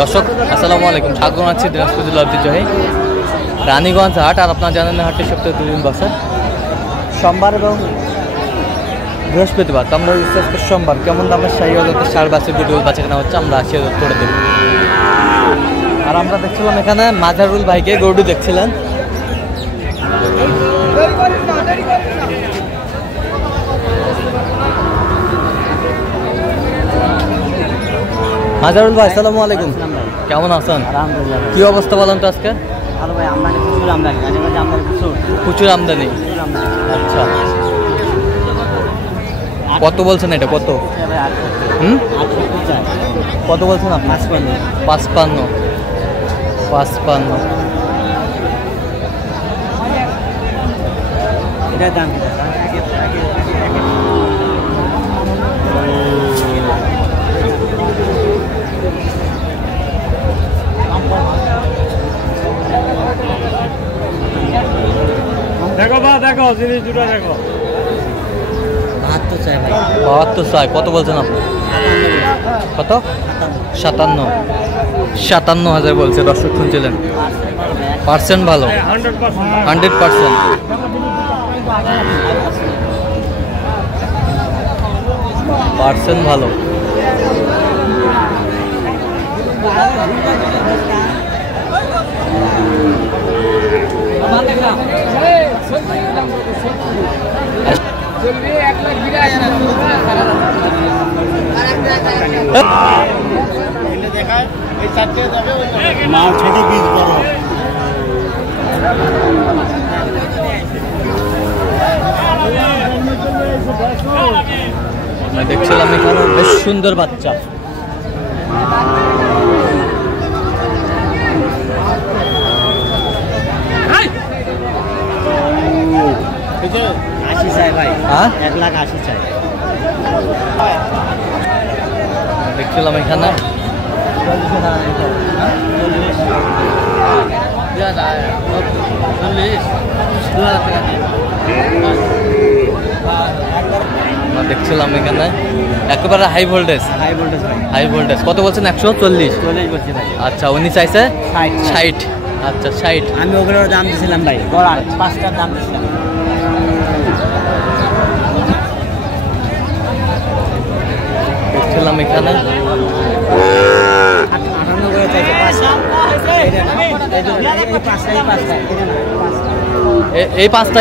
দর্শক আসসালামু আলাইকুম, স্বাগত জানাচ্ছি দিনাজপুর জেলা ঐতিহ্যবাহী রানীগঞ্জ হাট। আর আপনারা জানেন হাটটি সপ্তাহে 2 দিন বসে, সোমবার এবং বৃহস্পতিবার। তো আমরা সোমবার কেমন দামের শাহিওয়ালাতে ষাঁড় বাছুর দুটো বাচ্চা কেনা হচ্ছে, আমরা 80,000 করে দেব। আর আমরা দেখছিলাম এখানে মাজারুল ভাইকে গরু দেখছিলেন। মাজারুল ভাই আসসালামু আলাইকুম, কেমন আছেন? কি অবস্থা বলেন তো আজকে? প্রচুর আমদানি। আচ্ছা, কত বলছেন এটা? কত কত বলছেন আপনি? 55। এটার দাম দেখো বা দেখো জিনিস দুটো দেখো। 72 চাই ভাই। 72 চাই। কত বলছেন আপনি? কত? 57,000 বলছে। দর্শক শুনছিলেন, পার্সেন্ট ভালো, 100%। পার্সেন্ট ভালো। দেখছিলাম এখানে বেশ সুন্দর বাচ্চা। দেখছিলাম এখানে দেখছিলাম এখানে একেবারে হাই ভোল্টেজ। কত বলছেন? 140 বলছি ভাই। আচ্ছা, উনি চাইছে 60। আচ্ছা 60। আমি ওগুলোর দাম দিয়েছিলাম ভাই, 5টার দাম দিয়েছিলাম। দেখছিলাম এখানে 58 করে চাইছে। এই পাঁচটা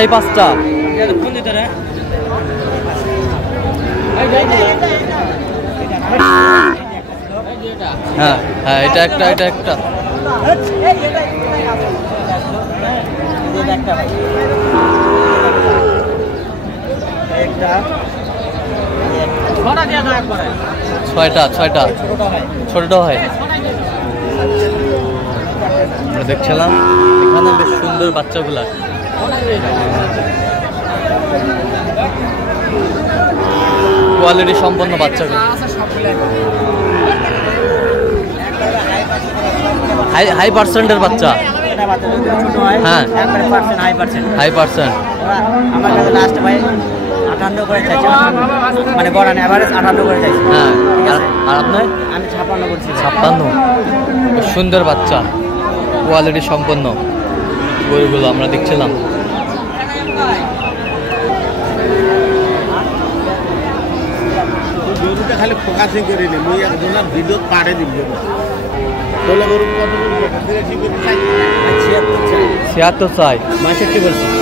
হ্যাঁ হ্যাঁ, এটা একটা ছয়টা ছোটটা হয়। আমরা দেখছিলাম এখানে বেশ সুন্দর বাচ্চাগুলা। কোয়ালিটি সম্পন্ন বাচ্চাগুলো, হাই পার্সেন্টের বাচ্চা। হ্যাঁ, হাই পার্সেন্ট। আমার কাছে লাস্ট ভাই 58 করে চাইছে, মানে বড় না, এভারেজ 58 করে চাইছে। হ্যাঁ, আর আপনার? আমি 56 করছি। 56। সুন্দর বাচ্চা, কোয়ালিটি সম্পন্ন গরুগুলো আমরা দেখছিলাম। খালি ফোকাসিং করে নি, মুই একজনের ভিডিও পাড়ে দিব। তোলে গরু কত করে চাই? 76 চাই।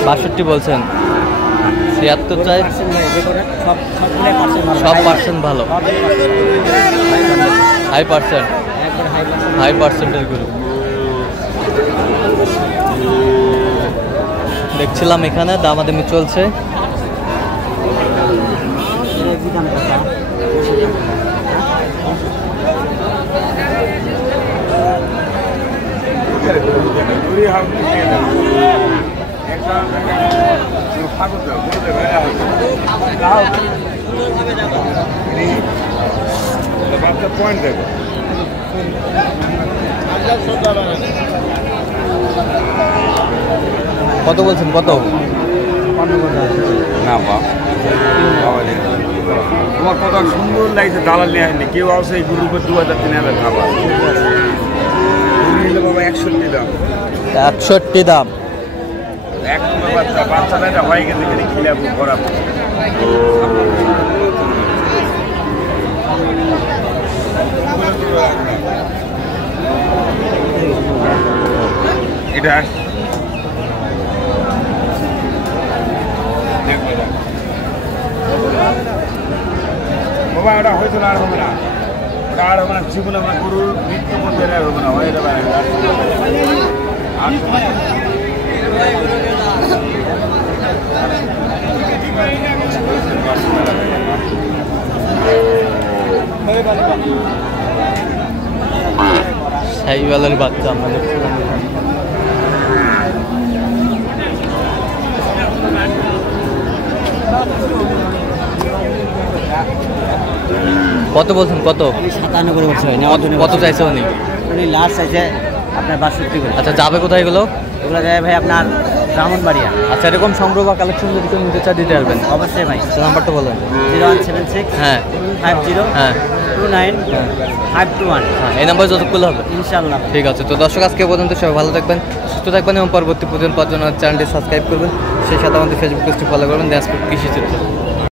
62 বলছেন। 76 চাই। সব পার্সেন্ট ভালো, হাই পার্সেন্টের গরু দেখছিলাম এখানে। দামাদামি চলছে। পয়েন্ট দেবে। কত বলছেন? কত? না বাবা আমার কত সুন্দর লাগছে, দালাল নিয়ে আসেনি, কেউ আসে এই গরুর উপর 2000-3000 খাবার নিলে বাবা 61 দাম। 61 দাম। এক নম্বর বাচ্চাটা এটা হয়ে গেছে, খিলাবো করাবো। এটা বাবা ওটা হয়তো আর হবে না, ওটা আর হবে না, জীবনে আমরা গরুর মৃত্যু মধ্যে হবে না, হয়ে যাবে। শাহিওয়ালের বাচ্চা আমরা দেখছিলাম। কত বলছেন? কত 57 করে বলছে ভাই, কত চাইছে উনি? উনি লাস্ট চাইছে আপনার 62 করে। আচ্ছা, যাবে কোথায় এগুলো? এগুলো যায় ভাই আপনার ব্রাহ্মণবাড়িয়া। আচ্ছা, এরকম সংগ্রহ বা কালেকশন যদি কেউ নিতে চায় দিতে পারবেন? অবশ্যই ভাই। নাম্বারটা বলেন। 0176 হ্যাঁ 50 হ্যাঁ 29 521। হ্যাঁ, এই নাম্বার যতগুলো হবে ইনশাআল্লাহ। ঠিক আছে। তো দর্শক, আজকে পর্যন্ত সবাই ভালো থাকবেন, সুস্থ থাকবেন এবং পরবর্তী পর্যন্ত চ্যানেলটি সাবস্ক্রাইব করবেন, সেই সাথে আমাদের ফেসবুক পেজটি ফলো করবেন, কৃষি চিত্র।